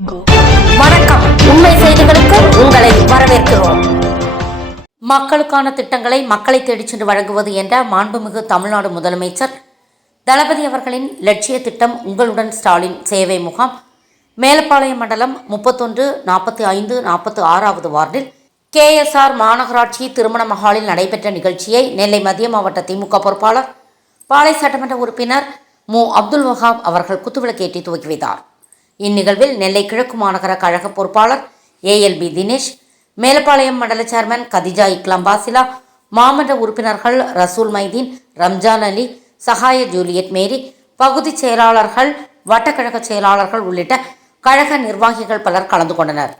வணக்கம். உண்மை செய்திகளுக்கு உங்களை வரவேற்கிறோம். மக்களுக்கான திட்டங்களை மக்களை தேடிச் சென்று வழங்குவது என்ற மாண்புமிகு தமிழ்நாடு முதலமைச்சர் தளபதி அவர்களின் லட்சிய திட்டம் உங்களுடன் ஸ்டாலின் சேவை முகாம் மேலப்பாளையம் மண்டலம் 31, 45, 46வது வார்டில் KSR மாநகராட்சி திருமண மஹாலில் நடைபெற்ற நிகழ்ச்சியை நெல்லை மத்திய மாவட்ட திமுக பொறுப்பாளர் பாளை சட்டமன்ற உறுப்பினர் மு. அப்துல் வஹாப் அவர்கள் குத்துவிளக்கேற்றி துவக்கி வைத்தார். இந்நிகழ்வில் நெல்லை கிழக்கு மாநகர கழக பொறுப்பாளர் ALB தினேஷ், மேலப்பாளையம் மண்டல சேர்மன் கதிஜா இக்லாம் பாசிலா, மாமன்ற உறுப்பினர்கள் ரசூல் மைதீன், ரம்ஜான் அலி, சகாய ஜூலியட் மேரி, பகுதி செயலாளர்கள், வட்டக்கழக செயலாளர்கள் உள்ளிட்ட கழக நிர்வாகிகள் பலர் கலந்து கொண்டனர்.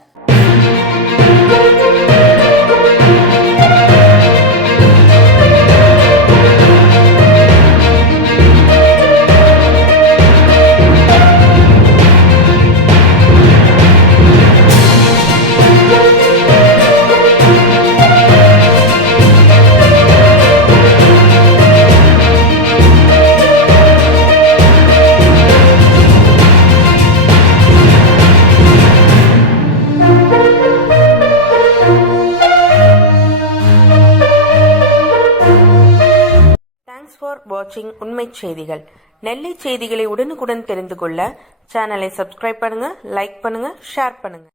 ஃபார் வாட்சிங் உண்மை செய்திகள். நெல்லை செய்திகளை உடனுக்குடன் தெரிந்து கொள்ள சேனலை சப்ஸ்கிரைப் பண்ணுங்க, லைக் பண்ணுங்க, ஷேர் பண்ணுங்க.